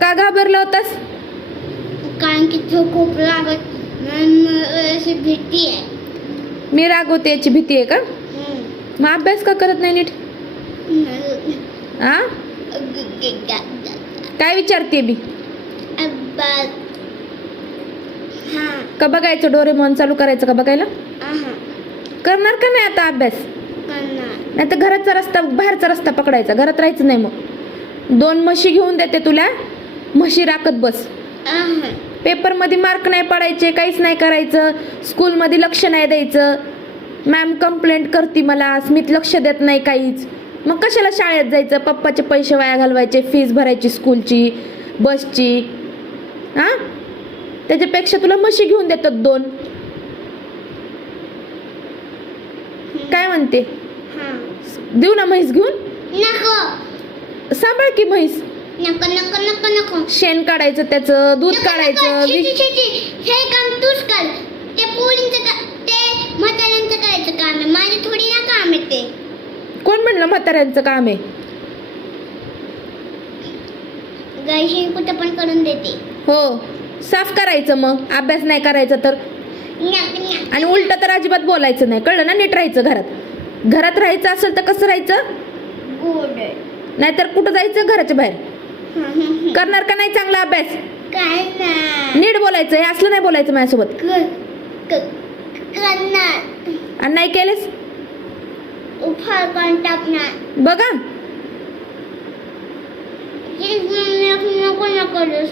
का घाबरला होतास? कारण की तो खूप रागत अशी भीती आहे. मी रागवते याची भीती आहे का? मग अभ्यास का करत नाही नीट? आ काय विचारते बी? का बघायचं डोरेमॉन चालू करायचं का बघायला? करणार का नाही आता अभ्यास? नाही तर घराचा रस्ता बाहेरचा रस्ता पकडायचा, घरात राहायचं नाही. मग 2 म्हशी घेऊन देते तुला, म्हशी राखत बस. पेपर मध्ये मार्क नाही पडायचे, काहीच नाही करायचं, स्कूल मध्ये लक्ष नाही द्यायचं. मॅम कंप्लेंट करते मला, स्मित लक्ष देत नाही काहीच. मग कशाला शाळेत जायचं? पप्पाचे पैसे वाया घालवायचे, फीस भरायची स्कूलची, बसची. हा त्याच्यापेक्षा तुला म्हशी घेऊन देतात 2. काय म्हणते? देऊ ना म्हैस घेऊन? नको. सांभाळ की म्हैस. नको नको नको नको. शेण काढायचं, त्याचं दूध काढायचं. हे काम तूच कर. ते पोरींचं ते म्हाताऱ्यांचं करायचं काम आहे, माझी थोडी ना काम आहे ते. कोण म्हणलं म्हाताऱ्यांचं काम आहे? गायशी कुठं पण करून देते. हो, साफ करायचं. मग अभ्यास नाही करायचा तर. आणि उलट तर अजिबात बोलायचं नाही, कळलं ना? नीट राहायचं घरात. घरात राहायचं असेल तर कसं राहायचं? गुड. नाहीतर कुठं जायचं? घराच्या बाहेर. करणार का नाही चांगला अभ्यास? काय ना नीट बोलायचं, हे असलं नाही बोलायचं माझ्यासोबत. करणार. आणि नाही केलेस उफाळ पण टाकणार. बघा. नको नको करूस.